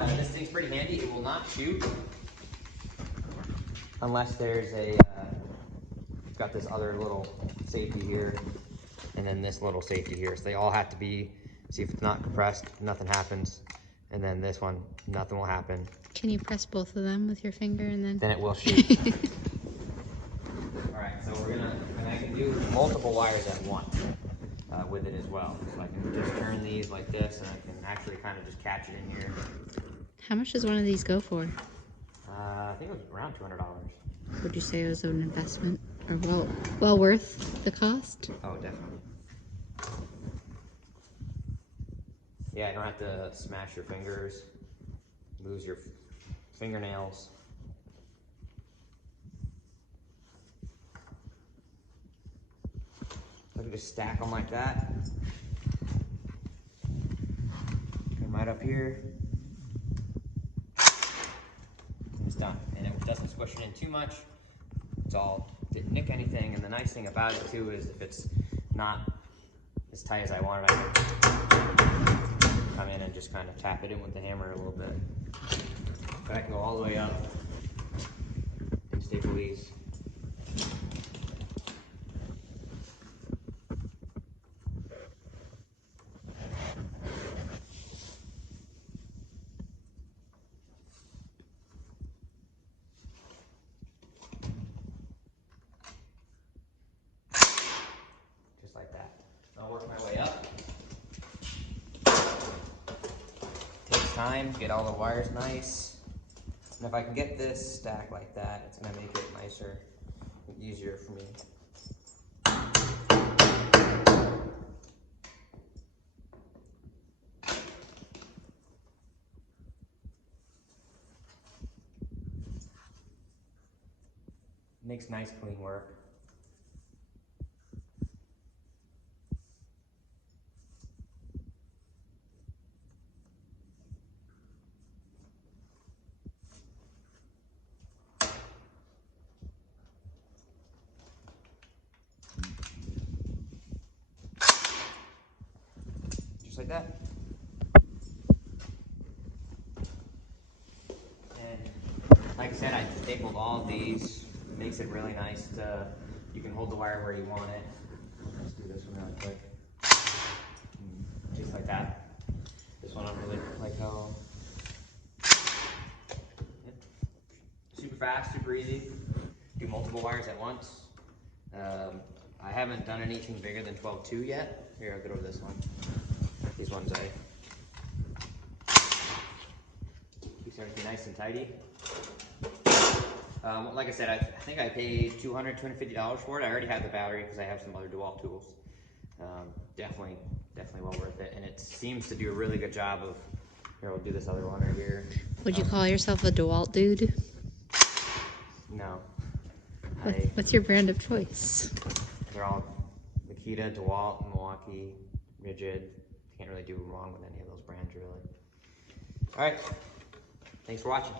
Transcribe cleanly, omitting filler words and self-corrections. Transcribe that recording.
This thing's pretty handy. It will not shoot unless there's a, got this other little safety here, and then this little safety here. So they all have to be, see if it's not compressed, nothing happens. And then this one, nothing will happen. Can you press both of them with your finger and then? Then it will shoot. All right, so we're gonna, and I can do multiple wires at once with it as well. So I can just turn these like this, and I can actually kind of just catch it in here. How much does one of these go for? I think it was around $200. Would you say it was an investment, or well worth the cost? Oh, definitely. Yeah, you don't have to smash your fingers, lose your fingernails. I can just stack them like that. Come right up here. And it's done. And it doesn't squish it in too much. It's all, didn't nick anything. And the nice thing about it too is if it's not as tight as I want it, I can come in and just kind of tap it in with the hammer a little bit. But I can go all the way up and staple these. Just like that. I'll work my way up. Takes time, get all the wires nice. And if I can get this stacked like that, it's gonna make it nicer and easier for me. Makes nice clean work. Just like that. And like I said, I stapled all of these. Makes it really nice to, you can hold the wire where you want it. Let's do this one really quick. Just like that. This one I really like how, yep. Super fast, super easy. Do multiple wires at once. I haven't done anything bigger than 12.2 yet. Here, I'll go over this one. These ones keeps everything nice and tidy. Like I said, I think I paid $200, $250 for it. I already have the battery because I have some other Dewalt tools. Definitely well worth it. And it seems to do a really good job of, here, we'll do this other one right here. Would you call yourself a Dewalt dude? No. What's your brand of choice? They're all Makita, Dewalt, Milwaukee, Rigid. Can't really do wrong with any of those brands, really. All right. Thanks for watching.